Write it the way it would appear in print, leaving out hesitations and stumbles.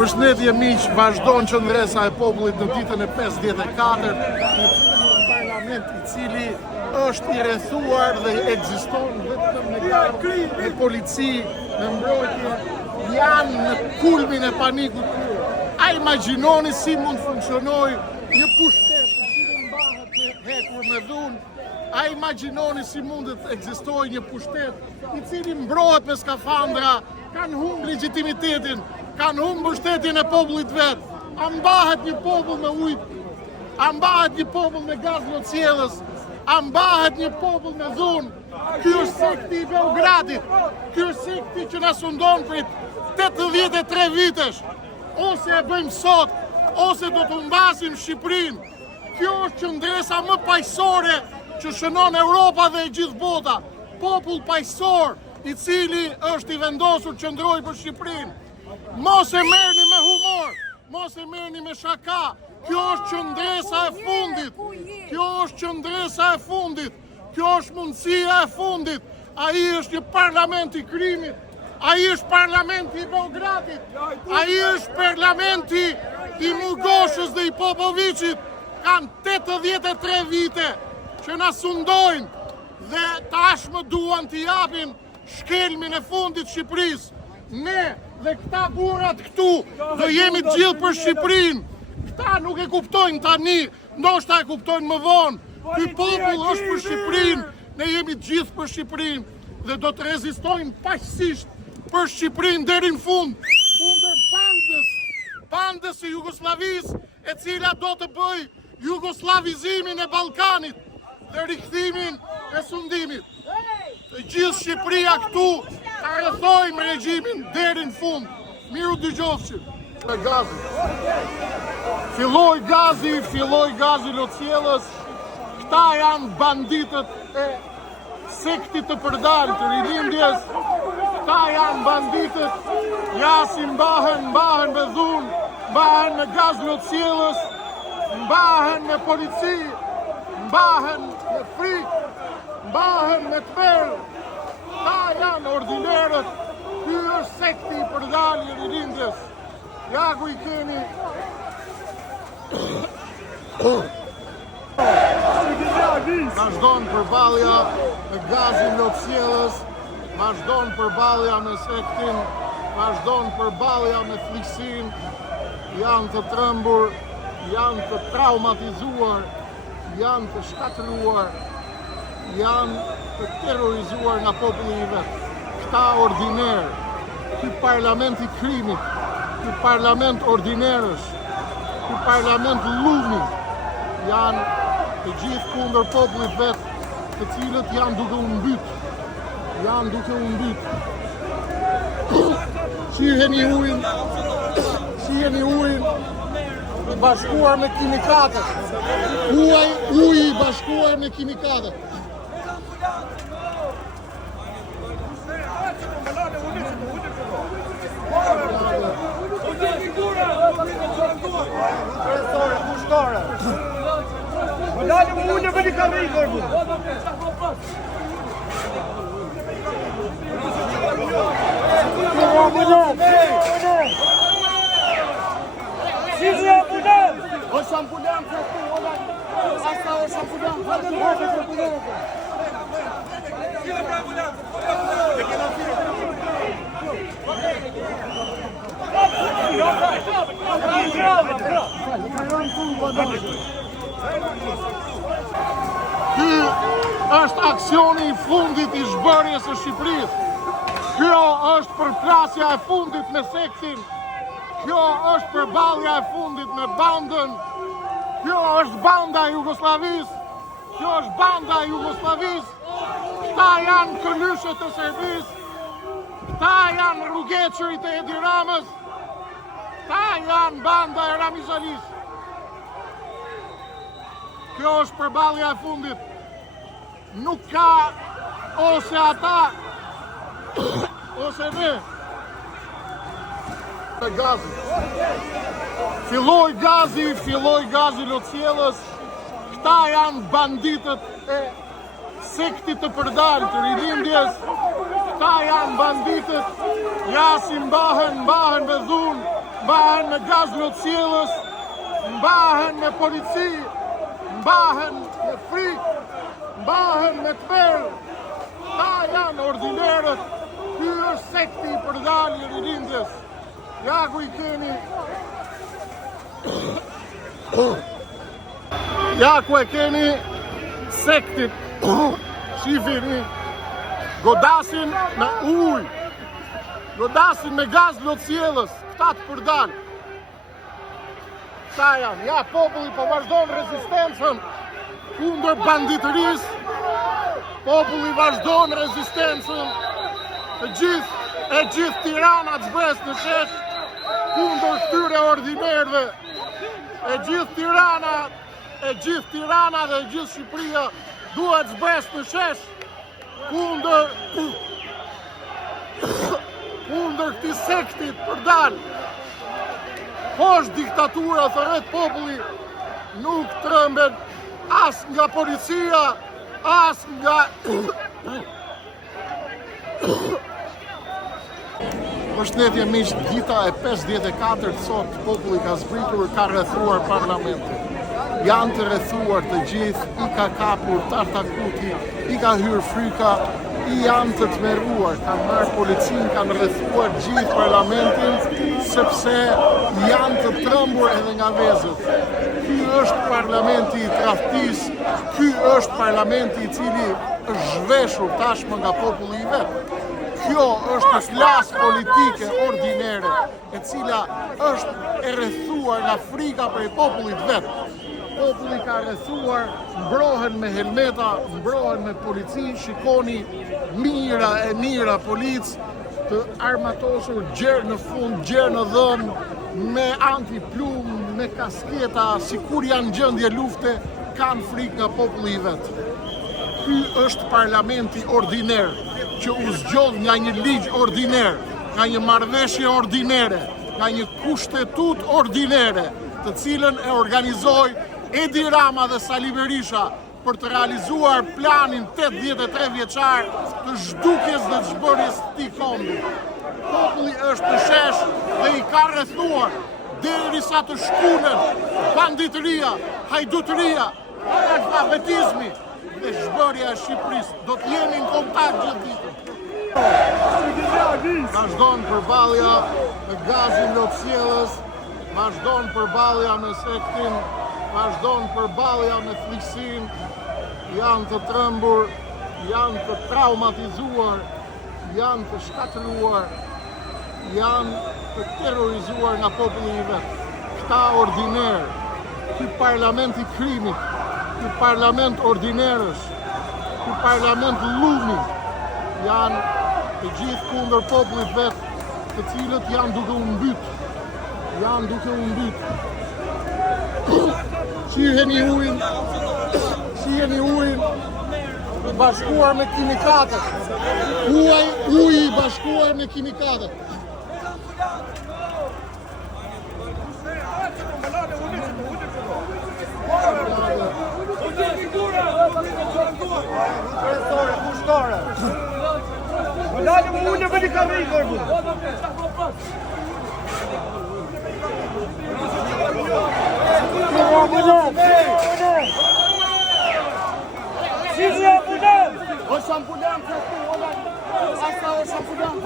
Përshëndetje miq, vazhdon qëndresa e popullit në ditën e 54 në parlament i cili është i rrethuar dhe ekziston vetëm me garë, me polici, me mbrojtje, janë në kulmin e panikut tyre. A imagjinoni si mund funksionoj një pushtet i cili mbahet me hekur me dhunë? A imagjinoni si mund të ekzistojë një pushtet i cili mbrohet me skafandra, kanë humbur legjitimitetin, kanë humbur mbështetjen e popullit vet. A mbahet një popull me ujë? A mbahet një popull me gaz lotësiellës? A mbahet një popull me dhunë? Ky është sekti i Beogradit. Ky është sekti që na sundon prej 83 vitesh. Ose e bëjmë sot, ose do të humbasim Shqipërinë. Kjo është qëndresa më paqësore që shënon Europa dhe e gjithë bota. Popull paqësor i cili është i vendosur të qëndrojë për Shqipërinë. Mos e merrni me humor, mos e merrni me shaka. Kjo është qëndresa e fundit. Kjo është qëndresa e fundit. Kjo është mundësia e fundit. Ai është një parlament i krimit. Ai është parlamenti i Beogradit. Ai është parlamenti i Mugoshës dhe i Popovicit. Kanë 83 vite që na sundojnë dhe tashmë duan t'i japin shkelmin e fundit Shqipërisë. Ne dhe këta burrat këtu do jemi të gjithë për Shqipërinë. Këta nuk e kuptojnë tani, ndoshta e kuptojnë më vonë. Ky popull është për Shqipërinë, ne jemi të gjithë për Shqipërinë dhe do të rezistojmë paqësisht për Shqipërinë deri në fund. Kundër pandës së Jugosllavisë, e cila do të bëjë jugoslavizimin e Ballkanit dhe rikthimin e sundimit. Të gjithë Shqipëria këtu ta rrethojmë regjimin deri në fund. Miru dëgjofshi. Filloi gazi lotësiellës. Këta janë banditët e sektit të përdalë të rilindjes. Këta janë banditët, si mbahen me dhunë, mbahen me gaz lotësiellës, mbahen me polici, mbahen me frikë, mbahen me tmerr. Ta janë ordinerët. Ky është sekti i përdalë i rilindjes. Ja ku i keni. Vazhdon përballja me gazin lotësiellës, vazhdon përballja me sektin, vazhdon përballja me flikësinë. Janë të trembur, janë të traumatizuar, janë të shkatëruar, janë të terrorizuar nga populli i vet. Këta ordinerë, ky parlament i krimit, ky parlament ordinerësh, ky parlament llumi, janë të gjithë kundër popullit vet, të cilët janë duke u mbyt. Janë duke u mbyt. Shiheni ujin i bashkuar me kimikatët. Uji i bashkuar me kimikatët. Ky është aksioni i fundit i zhbërjes së Shqipërisë. Kjo është përplasja e fundit me sektin. Kjo është përballja e fundit me bandën. Kjo është banda e Jugosllavisë. Kjo është banda e Jugosllavisë. Këta janë këlyshët e Serbisë. Këta janë rrugeçërit e Edi Ramës. Këta janë banda e Ramizalis. Kjo është përballja e fundit. Nuk ka ose ata ose ne. Filloi gazi lotësiellës. Këta janë banditët e sektit të përdalë të rilindjes. Këta janë banditët, si mbahen me dhunë, mbahen me gaz lotësjellës, mbahen me polici, mbahen me frikë, mbahen me tmerë. Ta janë ordinerët, ky është sekti i përdalje i rindjes. Ja ku i keni. Ja ku e keni sektit. Shifini, godasin me ujë, godasin me gaz lotësjellës, këta të përdalë. Sa janë, ja populli po vazhdon rezistencën kundër banditërisë, populli vazhdon rezistencën, e gjithë Tirana të zbres në shesh kundër këtyre ordinerëve, e gjithë Tirana dhe e gjithë Shqipëria duhet zbres në shesh kundër këtij sektit përdal. Poshtë diktatura, thërret populli, nuk trembet as nga policia, as nga Përshëndetje miq, dita e 54 sot populli ka zbritur, ka rrethuar parlamentin. Janë të rrethuar të gjithë, i ka kapur tartakuti, i ka hyrë fryka, i janë të tmerruar, kanë marrë policinë, kanë rrethuar gjithë parlamentin, sepse janë të trembur edhe nga vezët. Ky është parlamenti i tradhtisë, ky është parlamenti i cili është zhveshur tashmë nga populli i vet. Kjo është klasë politike ordinere, e cila është e rrethuar nga frika prej popullit vet. Populli ka rrethuar, mbrohen me helmeta, mbrohen me polici, shikoni mira policë të armatosur gjerë në fund, gjerë në dhënë, me antiplum, me kasketa, sikur janë gjendje lufte, kanë frikë nga populli i vet. Ky është parlamenti ordiner, që u zgjodh nga një ligj ordiner, nga një marrëveshje ordinere, nga një kushtetut ordinere, të cilën e organizoi Edi Rama dhe Sali Berisha për të realizuar planin 83 vjeçar të zhdukjes dhe zhbërjes të këtij kondi. Populli është në shesh dhe i ka rrethuar derisa të shkunen banditëria, hajdutëria, analfabetizmi dhe zhbërja e Shqipërisë. Do të jemi në kontakt gjithë ditën. Vazhdon përballja me gazin lotësjellës, vazhdon përballja me sektin, vazhdon përballja me fliksin, janë të trembur, janë të traumatizuar, janë të shkatëruar, janë të terrorizuar nga populli i vet. Këta ordiner, ky parlament i krimit, ky parlament ordinerësh, ky parlament llumi, janë të gjithë kundër popullit vet, të cilët janë duke u mbyt. Shiheni ujin bashkuar me kimikatët. Uji bashkuar me kimikatët. Dale më unë për një kamri kërbu. Si ambulant! Është ambulant këtu, asa është ambulant.